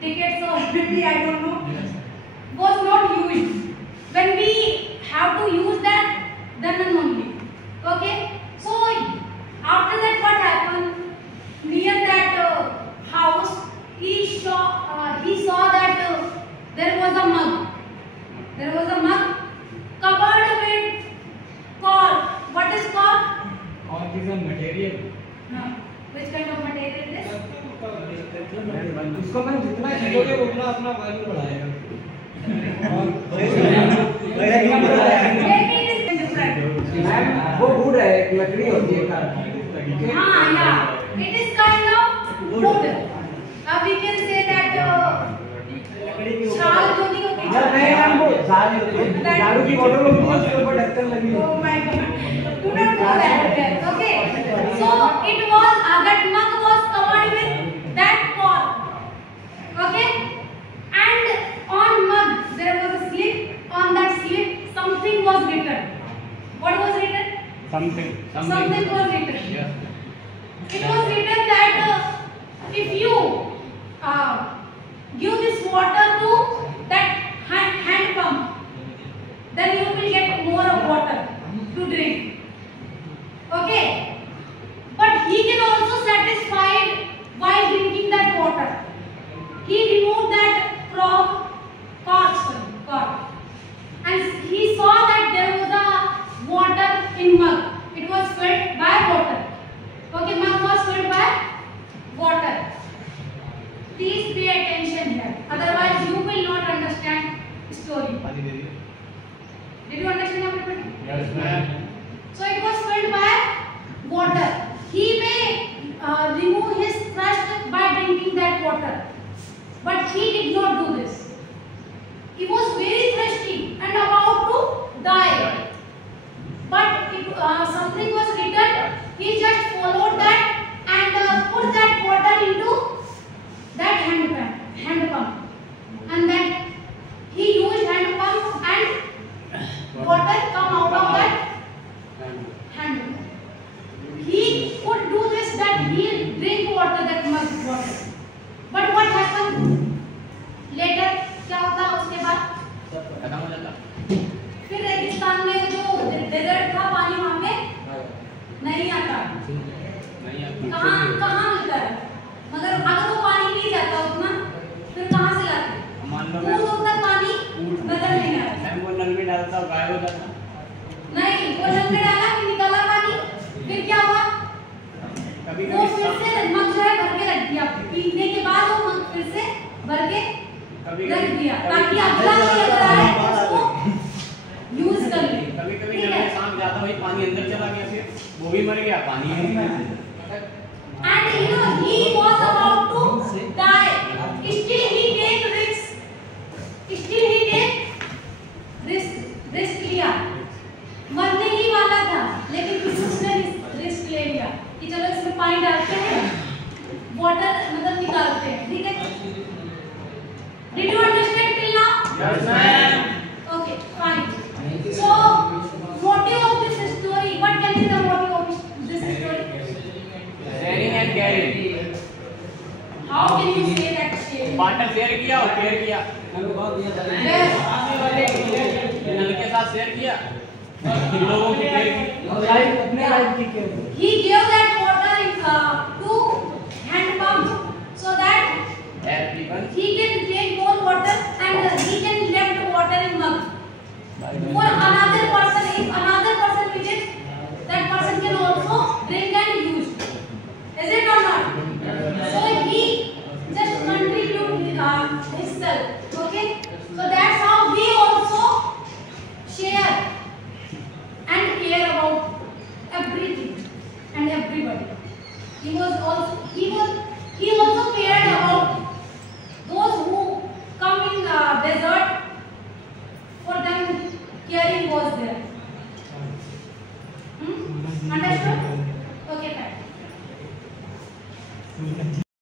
decades or maybe I don't know, was not used. When we have to use that, then only. Okay. So after that, what happened? Near that house, he saw that there was a mug. There was a mug covered with cork. What is cork? Cork is a material. No. Which kind of material it is? उसको मैं जितना खींचोगे उतना अपना value बढ़ाएगा। वो would है, लकड़ी होती है। हाँ, yeah. It is kind of wood. We can say that छाल जो नहीं होती। नहीं हम वो झाड़ू की बोतल होती है उसके ऊपर ढक्कन लगी है। Oh my God. Do not do that. Okay. So it was that mug was covered with that cork. Okay. And on mug there was a slip. On that slip something was written. What was written? Something was written. Yeah. It was written that if you give this water to that hand pump, then you will get more of water to drink. Okay. But he can also satisfied while drinking that water. He removed that cork, and he saw that there was a water in mug. It was filled by water. Okay, mug was filled by water. Please pay attention here. Otherwise, you will not understand story. Did you understand everybody? Yes, ma'am. So it was filled by water. He may remove his thirst by drinking that water, but he did not do this. He was very thirsty and about to die. But something was written. He just followed that and put that water into that hand pump, and then he used hand pump and water come out of that hand pump. He could do this, that he drink water, that much water. But what happened later? क्या होता उसके बाद? खत्म हो जाता। फिर रेगिस्तान में जो डेजर्ट था पानी वहाँ पे नहीं आता। कहाँ मिलता है? मगर अगर वो पानी नहीं जाता उतना, फिर कहाँ से लाते? दूर तक पानी नजर नहीं आता। वो नल में डालता गायब हो जाता। नहीं, वो नल में डाला फिर निकाला पानी, फिर क्या हुआ? वो फिर से मग जो है भर के रख दिया। पीने के बाद वो मग फिर से भर के रख दिया ताकि अगला कोई अगर आए उसको यूज कर ले। कभी-कभी जब मैं शाम जाता भाई पानी अंदर चला गया फिर वो भी मर गया पानी ही। And he was about to die. Still he take risk. Risk लिया। मरने ही वाला था, लेकिन फिर उसने रिस्क ले लिया कि चलो इसमें पानी डालते हैं, वाटर मतलब निकालते हैं, ठीक है? Did you understand till now? Yes, ma'am. Okay, fine. So, motive of this story. What can be the motive of this story? Sharing and caring. How can you say that sharing? Partner share किया और care किया। Yes. नल के साथ share किया। लोगों की care की। अपने लाइफ की care. He gave that water to hand pump so that he can take more water and he can left water in mug. For another person, if another person visits, that person can also drink and use. Is it or not? So he just contribute himself. Okay? So that's how we also share and care about everything and everybody. He also cared about those who come in desert. For them, caring was there. Understood? Okay, fine.